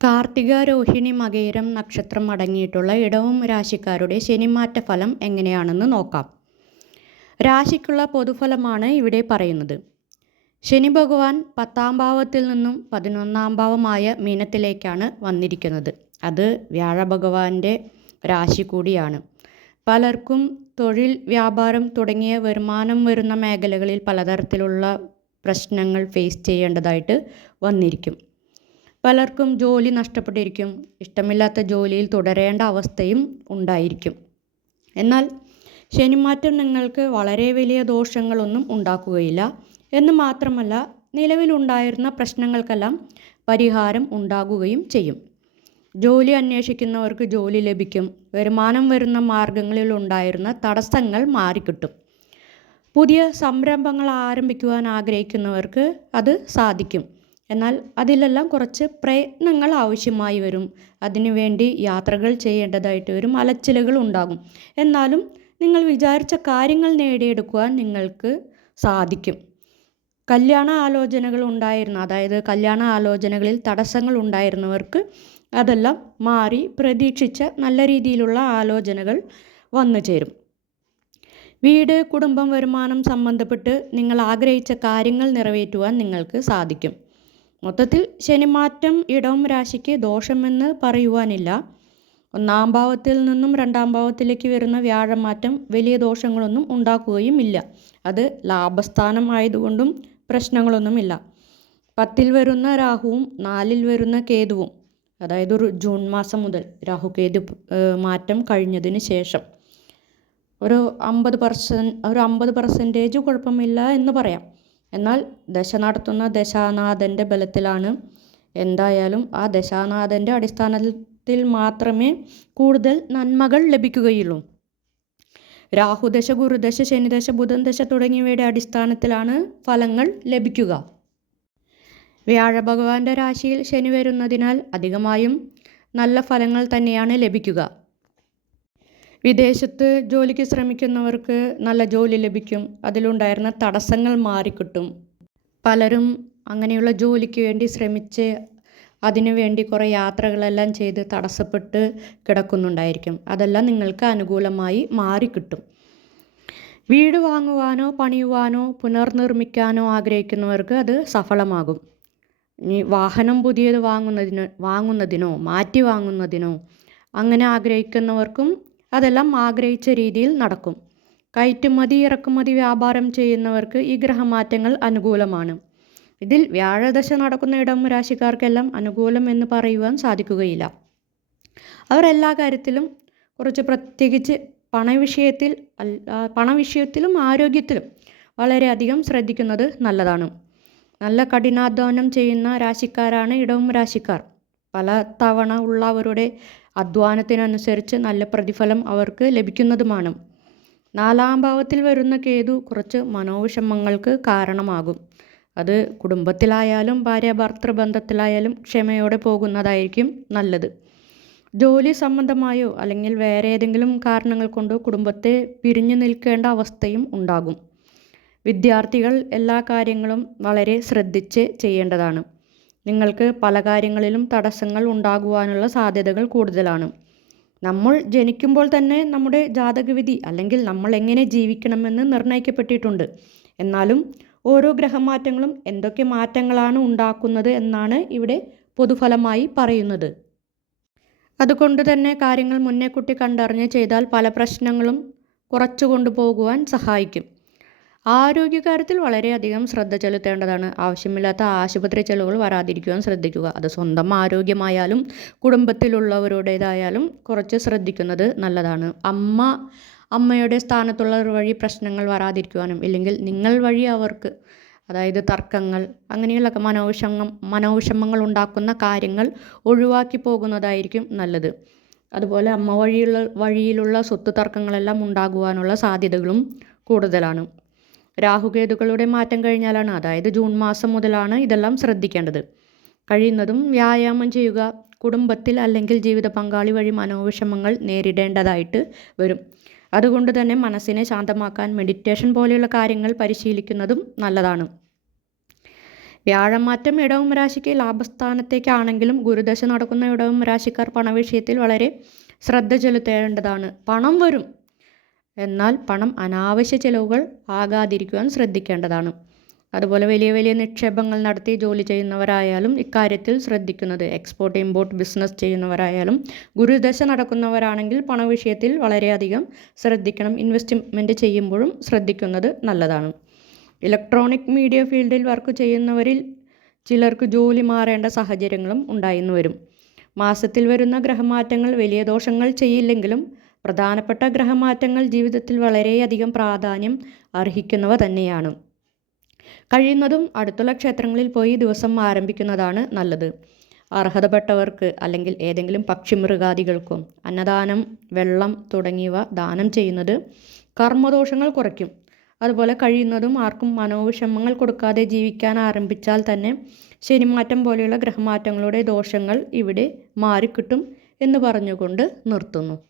കാർത്തിക രോഹിണി മകയിരം നക്ഷത്രം അടങ്ങിയിട്ടുള്ള ഇടവും രാശിക്കാരുടെ ശനിമാറ്റ ഫലം എങ്ങനെയാണെന്ന് നോക്കാം. രാശിക്കുള്ള പൊതുഫലമാണ് ഇവിടെ പറയുന്നത്. ശനി ഭഗവാൻ പത്താം ഭാവത്തിൽ നിന്നും പതിനൊന്നാം ഭാവമായ മീനത്തിലേക്കാണ് വന്നിരിക്കുന്നത്. അത് വ്യാഴ ഭഗവാന്റെ രാശി കൂടിയാണ്. പലർക്കും തൊഴിൽ വ്യാപാരം തുടങ്ങിയ വരുമാനം വരുന്ന മേഖലകളിൽ പലതരത്തിലുള്ള പ്രശ്നങ്ങൾ ഫേസ് ചെയ്യേണ്ടതായിട്ട് വന്നിരിക്കും. പലർക്കും ജോലി നഷ്ടപ്പെട്ടിരിക്കും. ഇഷ്ടമില്ലാത്ത ജോലിയിൽ തുടരേണ്ട അവസ്ഥയും ഉണ്ടായിരിക്കും. എന്നാൽ ശനിമാറ്റം നിങ്ങൾക്ക് വളരെ വലിയ ദോഷങ്ങളൊന്നും ഉണ്ടാക്കുകയില്ല. എന്ന് മാത്രമല്ല നിലവിലുണ്ടായിരുന്ന പ്രശ്നങ്ങൾക്കെല്ലാം പരിഹാരം ഉണ്ടാകുകയും ചെയ്യും. ജോലി അന്വേഷിക്കുന്നവർക്ക് ജോലി ലഭിക്കും. വരുമാനം വരുന്ന മാർഗങ്ങളിൽ ഉണ്ടായിരുന്ന തടസ്സങ്ങൾ മാറിക്കിട്ടും. പുതിയ സംരംഭങ്ങൾ ആരംഭിക്കുവാൻ ആഗ്രഹിക്കുന്നവർക്ക് അത് സാധിക്കും. എന്നാൽ അതിലെല്ലാം കുറച്ച് പ്രയത്നങ്ങൾ ആവശ്യമായി വരും. അതിനുവേണ്ടി യാത്രകൾ ചെയ്യേണ്ടതായിട്ട് വരും അലച്ചിലുകൾ ഉണ്ടാകും. എന്നാലും നിങ്ങൾ വിചാരിച്ച കാര്യങ്ങൾ നേടിയെടുക്കുവാൻ നിങ്ങൾക്ക് സാധിക്കും. കല്യാണ ആലോചനകൾ ഉണ്ടായിരുന്ന അതായത് കല്യാണ ആലോചനകളിൽ തടസ്സങ്ങൾ ഉണ്ടായിരുന്നവർക്ക് അതെല്ലാം മാറി പ്രതീക്ഷിച്ച നല്ല രീതിയിലുള്ള ആലോചനകൾ വന്നു ചേരും. വീട് കുടുംബം വരുമാനം സംബന്ധപ്പെട്ട് നിങ്ങൾ ആഗ്രഹിച്ച കാര്യങ്ങൾ നിറവേറ്റുവാൻ നിങ്ങൾക്ക് സാധിക്കും. മൊത്തത്തിൽ ശനിമാറ്റം ഇടം രാശിക്ക് ദോഷമെന്ന് പറയുവാനില്ല. ഒന്നാം ഭാവത്തിൽ നിന്നും രണ്ടാം ഭാവത്തിലേക്ക് വരുന്ന വ്യാഴമാറ്റം വലിയ ദോഷങ്ങളൊന്നും ഉണ്ടാക്കുകയും ഇല്ല അത് ലാഭസ്ഥാനം ആയതുകൊണ്ടും പ്രശ്നങ്ങളൊന്നുമില്ല. പത്തിൽ വരുന്ന രാഹുവും നാലിൽ വരുന്ന കേതുവും അതായത് ഒരു ജൂൺ മാസം മുതൽ രാഹു കേതു മാറ്റം കഴിഞ്ഞതിന് ശേഷം. ഒരു അമ്പത് പെർസെൻ ഒരു അമ്പത് പെർസെന്റേജ് കുഴപ്പമില്ല എന്ന് പറയാം. എന്നാൽ ദശ നടത്തുന്ന ദശാനാഥന്റെ ബലത്തിലാണ്. എന്തായാലും ആ ദശാനാഥന്റെ അടിസ്ഥാനത്തിൽ മാത്രമേ കൂടുതൽ നന്മകൾ ലഭിക്കുകയുള്ളൂ. രാഹുദശ ഗുരുദശ ശനിദശ ബുധൻ ദശ തുടങ്ങിയവയുടെ അടിസ്ഥാനത്തിലാണ് ഫലങ്ങൾ ലഭിക്കുക. വ്യാഴ ഭഗവാന്റെ രാശിയിൽ ശനി വരുന്നതിനാൽ അധികമായും നല്ല ഫലങ്ങൾ തന്നെയാണ് ലഭിക്കുക. വിദേശത്ത് ജോലിക്ക് ശ്രമിക്കുന്നവർക്ക് നല്ല ജോലി ലഭിക്കും. അതിലുണ്ടായിരുന്ന തടസ്സങ്ങൾ മാറിക്കിട്ടും. പലരും അങ്ങനെയുള്ള ജോലിക്ക് വേണ്ടി ശ്രമിച്ച് അതിനു വേണ്ടി കുറേ യാത്രകളെല്ലാം ചെയ്ത് തടസ്സപ്പെട്ട് കിടക്കുന്നുണ്ടായിരിക്കും. അതെല്ലാം നിങ്ങൾക്ക് അനുകൂലമായി മാറിക്കിട്ടും. വീട് വാങ്ങുവാനോ പണിയുവാനോ പുനർനിർമ്മിക്കാനോ ആഗ്രഹിക്കുന്നവർക്ക് അത് സഫലമാകും. ഇനി വാഹനം പുതിയത് വാങ്ങുന്നതിനോ വാങ്ങുന്നതിനോ മാറ്റി വാങ്ങുന്നതിനോ അങ്ങനെ ആഗ്രഹിക്കുന്നവർക്കും അതെല്ലാം ആഗ്രഹിച്ച രീതിയിൽ നടക്കും. കയറ്റുമതി ഇറക്കുമതി വ്യാപാരം ചെയ്യുന്നവർക്ക് ഈ ഗ്രഹമാറ്റങ്ങൾ അനുകൂലമാണ്. ഇതിൽ വ്യാഴദശ നടക്കുന്ന ഇടം രാശിക്കാർക്കെല്ലാം അനുകൂലം എന്ന് പറയുവാൻ സാധിക്കുകയില്ല. അവർ എല്ലാ കാര്യത്തിലും കുറച്ച് പ്രത്യേകിച്ച് പണവിഷയത്തിൽ പണവിഷയത്തിലും ആരോഗ്യത്തിലും വളരെയധികം ശ്രദ്ധിക്കുന്നത് നല്ലതാണ്. നല്ല കഠിനാധ്വാനം ചെയ്യുന്ന രാശിക്കാരാണ് ഇടവും രാശിക്കാർ. പല തവണ ഉള്ളവരുടെ അധ്വാനത്തിനനുസരിച്ച് നല്ല പ്രതിഫലം അവർക്ക് ലഭിക്കുന്നതുമാണ്. നാലാം ഭാവത്തിൽ വരുന്ന കേതു കുറച്ച് മനോവിഷമങ്ങൾക്ക് കാരണമാകും. അത് കുടുംബത്തിലായാലും ഭാര്യ ഭർത്തൃ ബന്ധത്തിലായാലും ക്ഷമയോടെ പോകുന്നതായിരിക്കും നല്ലത്. ജോലി സംബന്ധമായോ അല്ലെങ്കിൽ വേറെ ഏതെങ്കിലും കാരണങ്ങൾ കൊണ്ടോ കുടുംബത്തെ പിരിഞ്ഞു നിൽക്കേണ്ട അവസ്ഥയും ഉണ്ടാകും. വിദ്യാർത്ഥികൾ എല്ലാ കാര്യങ്ങളും വളരെ ശ്രദ്ധിച്ച് ചെയ്യേണ്ടതാണ്. നിങ്ങൾക്ക് പല കാര്യങ്ങളിലും തടസ്സങ്ങൾ ഉണ്ടാകുവാനുള്ള സാധ്യതകൾ കൂടുതലാണ്. നമ്മൾ ജനിക്കുമ്പോൾ തന്നെ നമ്മുടെ ജാതകവിധി അല്ലെങ്കിൽ നമ്മൾ എങ്ങനെ ജീവിക്കണമെന്ന് നിർണയിക്കപ്പെട്ടിട്ടുണ്ട്. എന്നാലും ഓരോ ഗ്രഹമാറ്റങ്ങളും എന്തൊക്കെ മാറ്റങ്ങളാണ് ഉണ്ടാക്കുന്നത് എന്നാണ് ഇവിടെ പൊതുഫലമായി പറയുന്നത്. അതുകൊണ്ട് തന്നെ കാര്യങ്ങൾ മുന്നേ കൂട്ടി കണ്ടറിഞ്ഞ് ചെയ്താൽ പല പ്രശ്നങ്ങളും കുറച്ചു കൊണ്ടുപോകുവാൻ സഹായിക്കും. ആരോഗ്യകാര്യത്തിൽ വളരെയധികം ശ്രദ്ധ ചെലുത്തേണ്ടതാണ്. ആവശ്യമില്ലാത്ത ആശുപത്രി ചെലവുകൾ വരാതിരിക്കുവാൻ ശ്രദ്ധിക്കുക. അത് സ്വന്തം ആരോഗ്യമായാലും കുടുംബത്തിലുള്ളവരുടേതായാലും കുറച്ച് ശ്രദ്ധിക്കുന്നത് നല്ലതാണ്. അമ്മ അമ്മയുടെ സ്ഥാനത്തുള്ളവർ വഴി പ്രശ്നങ്ങൾ വരാതിരിക്കുവാനും ഇല്ലെങ്കിൽ നിങ്ങൾ വഴി അവർക്ക് അതായത് തർക്കങ്ങൾ അങ്ങനെയുള്ള മനോവിഷമം മനോവിഷമങ്ങൾ ഉണ്ടാക്കുന്ന കാര്യങ്ങൾ ഒഴിവാക്കി പോകുന്നതായിരിക്കും നല്ലത്. അതുപോലെ അമ്മ വഴിയുള്ള വഴിയിലുള്ള സ്വത്ത് തർക്കങ്ങളെല്ലാം ഉണ്ടാകുവാനുള്ള സാധ്യതകളും കൂടുതലാണ്. രാഹുകേതുക്കളുടെ മാറ്റം കഴിഞ്ഞാലാണ് അതായത് ജൂൺ മാസം മുതലാണ് ഇതെല്ലാം ശ്രദ്ധിക്കേണ്ടത്. കഴിയുന്നതും വ്യായാമം ചെയ്യുക കുടുംബത്തിൽ അല്ലെങ്കിൽ ജീവിത പങ്കാളി വഴി മനോവിഷമങ്ങൾ നേരിടേണ്ടതായിട്ട് വരും. അതുകൊണ്ട് തന്നെ മനസ്സിനെ ശാന്തമാക്കാൻ മെഡിറ്റേഷൻ പോലെയുള്ള കാര്യങ്ങൾ പരിശീലിക്കുന്നതും നല്ലതാണ്. വ്യാഴമാറ്റം ഇടവം രാശിക്ക് ലാഭസ്ഥാനത്തേക്കാണെങ്കിലും ഗുരുദശ നടക്കുന്ന ഇടവം രാശിക്കാർ പണവിഷയത്തിൽ വളരെ ശ്രദ്ധ ചെലുത്തേണ്ടതാണ്. പണം വരും. എന്നാൽ പണം അനാവശ്യ ചിലവുകൾ ആകാതിരിക്കുവാൻ ശ്രദ്ധിക്കേണ്ടതാണ്. അതുപോലെ വലിയ വലിയ നിക്ഷേപങ്ങൾ നടത്തി ജോലി ചെയ്യുന്നവരായാലും ഇക്കാര്യത്തിൽ ശ്രദ്ധിക്കുന്നത് എക്സ്പോർട്ട് ഇമ്പോർട്ട് ബിസിനസ് ചെയ്യുന്നവരായാലും ഗുരുദശ നടക്കുന്നവരാണെങ്കിൽ പണവിഷയത്തിൽ വളരെയധികം ശ്രദ്ധിക്കണം ഇൻവെസ്റ്റ്മെന്റ് ചെയ്യുമ്പോഴും ശ്രദ്ധിക്കുന്നത് നല്ലതാണ്. ഇലക്ട്രോണിക് മീഡിയ ഫീൽഡിൽ വർക്ക് ചെയ്യുന്നവരിൽ ചിലർക്ക് ജോലി മാറേണ്ട സാഹചര്യങ്ങളും ഉണ്ടായിന്ന് വരും. മാസത്തിൽ വരുന്ന ഗ്രഹമാറ്റങ്ങൾ വലിയ ദോഷങ്ങൾ ചെയ്യില്ലെങ്കിലും പ്രധാനപ്പെട്ട ഗ്രഹമാറ്റങ്ങൾ ജീവിതത്തിൽ വളരെയധികം പ്രാധാന്യം അർഹിക്കുന്നവ തന്നെയാണ്. കഴിയുന്നതും അടുത്തുള്ള ക്ഷേത്രങ്ങളിൽ പോയി ദിവസം ആരംഭിക്കുന്നതാണ് നല്ലത്. അർഹതപ്പെട്ടവർക്ക് അല്ലെങ്കിൽ ഏതെങ്കിലും പക്ഷിമൃഗാദികൾക്കും അന്നദാനം വെള്ളം തുടങ്ങിയവ ദാനം ചെയ്യുന്നത് കർമ്മദോഷങ്ങൾ കുറയ്ക്കും. അതുപോലെ കഴിയുന്നതും ആർക്കും മനോവിഷമങ്ങൾ കൊടുക്കാതെ ജീവിക്കാൻ ആരംഭിച്ചാൽ തന്നെ ശനിമാറ്റം പോലെയുള്ള ഗ്രഹമാറ്റങ്ങളുടെ ദോഷങ്ങൾ ഇവിടെ മാറിക്കിട്ടും എന്ന് പറഞ്ഞുകൊണ്ട് നിർത്തുന്നു.